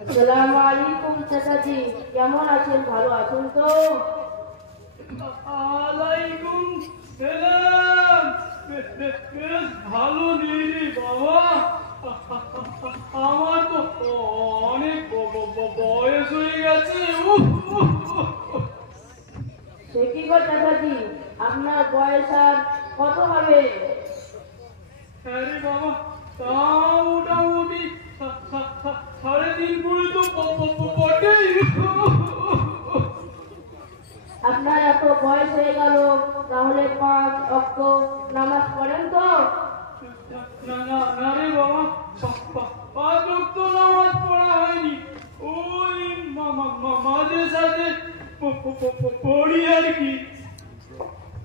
আসসালামু আলাইকুম চাচাজি, কেমন আছেন? ভালো আছেন তো? আলাইকুম সালাম। বেশ ভালো নেই রে বাবা। আমার তো অনেক বয়স হয়ে গেছে। সে কি গো চাচাজি, আপনার বয়স আর কত হবে? হ্যাঁ রে বাবা, তা মোটামুটি 3.5 পুরো তো বটেই। আপনার এত বয়স হয়ে গেল, তাহলে 5 ওয়াক্ত নামাজ পড়েন তো? না রে বাবা, 5 ওয়াক্ত নামাজ পড়া হয়নি। ওই মাঝে সাঝে পড়ি আর কি।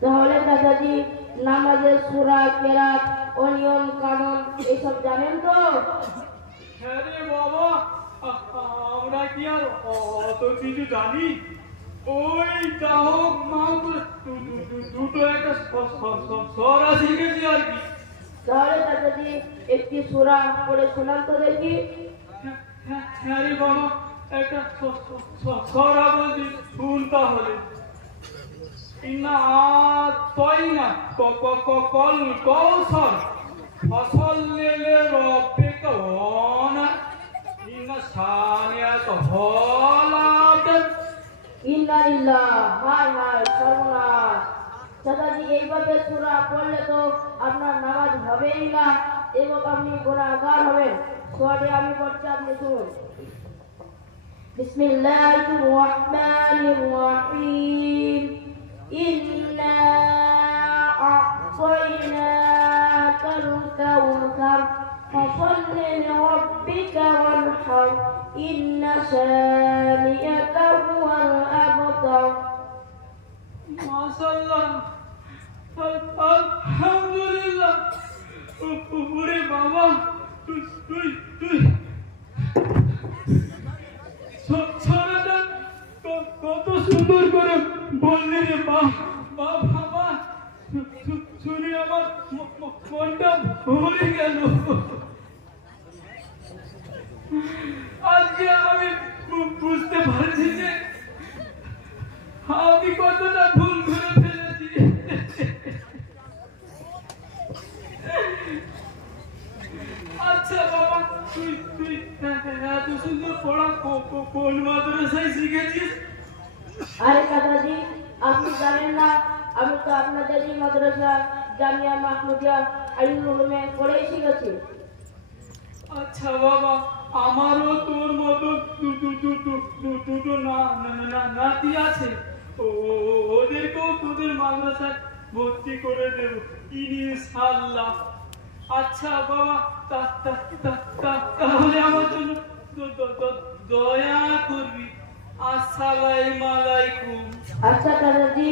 তাহলে চাচাজি নামাজের সূরা, কেরাত ও নিয়ম কানুন এসব জানেন তো? হ্যাঁ রে বাবা, আমরা কি আর অত কিছু জানি? ওই যা হোক মা দুটো একটা সরা শিখেছি আর কি। তাহলে চাচাজি একটি সূরা পড়ে শোনান তো দেখি। হ্যাঁ রে বাবা, একটা সরা বলছি, শুন তাহলে। ইন্না আতাইনা কল কৌসর ফসল্লিলি রব্বিকা ওয়ানহার ইন্না শানিআকা হুয়াল আবতার। ইন্না লিল্লাহ, হায় হায় সর্বনাশ। চাচাজি এইভাবে সূরা পড়লে তো আপনার নামাজ হবেই না এবং আপনি গুনাহগার হবেন। সূরাটি আমি পড়ছি, আপনি শুনুন। বিসমিল্লাহির রহমানির রহিম। ইন্না আ'তাইনাকাল কাউসার ফসল্লি লিরাব্বিকা ওয়ানহার ইন্না শানিআকা হুয়াল আবতার। মাশাআল্লাহ, আলহামদুলিল্লাহ। ওরে বাবা, তুই ছড়াটা কত সুন্দর করে বললি রে বাবা। শুনে আমার মনটা ভরে গেল। আজকে আমি বুঝতে পারছি যে আমি কতটা ভুল করে ফেলেছি। আচ্ছা বাবা, তুই এত সুন্দর পড়া কোন মাদ্রাসায় শিখেছিস? আরে চাচাজি, আপনি জানেন না, আমি তো আপনাদেরই মাদ্রাসা জামিয়া মাহমুদিয়া আইনুল উলুমে পড়েই শিখেছি। আচ্ছা বাবা, আমারও তোর মতো দুটো নাতি আছে। ওদেরকেও তোদের মাদ্রাসায় ভর্তি করে দেব ইনশাআল্লাহ। আচ্ছা বাবা, তাহলে আমার জন্য দয়া করবি। আসসালামু আলাইকুম। আচ্ছা চাচাজি।